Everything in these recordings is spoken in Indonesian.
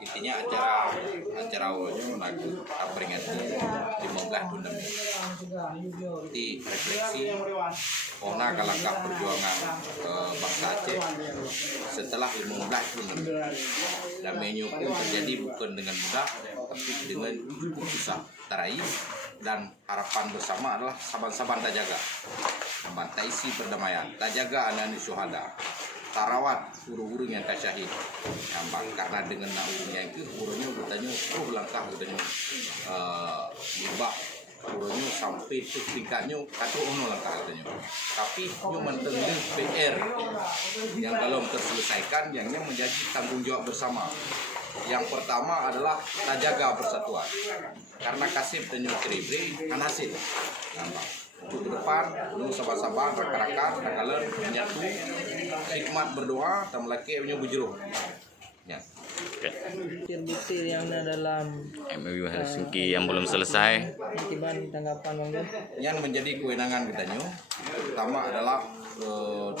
Intinya acara awalnya lagu peringatan 15 Dundem. Di refleksi Ona langkah perjuangan bangsa Aceh setelah 15 Dundem. Damainya pun terjadi bukan dengan mudah, tapi dengan cukup susah. Teraih dan harapan bersama adalah saban-saban tak jaga. Tak isi perdamaian, tak jaga anak-anak syuhada. Tarawat guru-guru yang tak syahid nampak karena dengan nak urungnya itu urunya bertanya langkah bertanya libak urunya sampai ke tingkatnya kata langkah katanya tapi nyu mentengah PR yang belum terselesaikan yang menjadi tanggung jawab bersama. Yang pertama adalah tak jaga persatuan karena kasih tenyu kribri kan hasil nampak ke depan lu sabar-sabar rakan-rakan kalian menyatu hikmat berdoa dan melaki punya bujur ya. Butir-butir yang ada dalam MOU Helsinki yang belum selesai. Gimana tanggapan Bang Jon? Yang menjadi kewenangan kita pertama adalah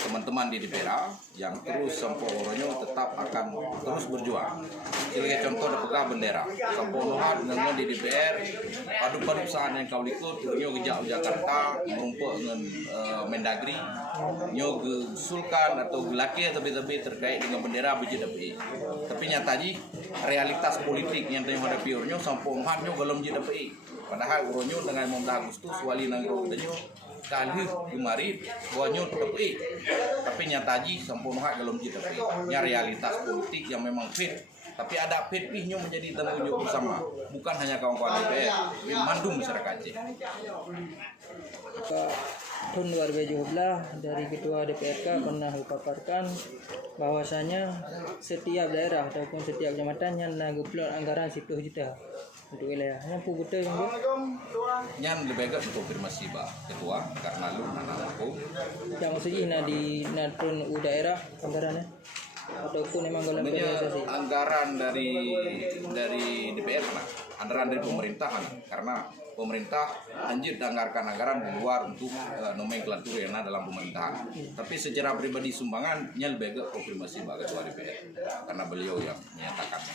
teman-teman di DPR yang terus sampai orangnya tetap akan terus berjuang. Sebagai contoh ada pegang bendera. Sampai orang dengan di DPR padu-padu saat yang kau ikut nyo kejak Jakarta merumpuk dengan Mendagri nyo usulkan atau gelaki atau lebih terkait dengan bendera biji DPI. Tapi nyatanya realitas politik yang tadi hadapi orangnya sampai orang nyo belum jadi DPI. Padahal orangnya dengan 15 Agustus wali nangro katanya kali kemarin buahnya DPI. Tapi nyatanya sampai orang belum jadi DPI. Nya realitas politik yang memang fit. Tapi ada fit-nya menjadi tanggung jawab bersama, bukan hanya kawan-kawan DPR, tapi mandum masyarakat Aceh. Tahun 2017 dari Ketua DPRK pernah dipaparkan bahwasanya setiap daerah ataupun setiap kecamatan yang naguplot anggaran 10 juta untuk wilayahnya pun betul kan? Yang lebih agak konfirmasi bah Ketua karena lu anak aku. Yang maksudnya di turun daerah anggarannya ataupun memang dalam organisasi anggaran dari DPR mana? Anggaran dari pemerintah mana? Karena pemerintah anjir anggarkan anggaran di luar untuk nomenklatur yang ada dalam pemerintahan. Tapi secara pribadi sumbangannya lebih agak konfirmasi bah Ketua DPR karena beliau yang menyatakannya.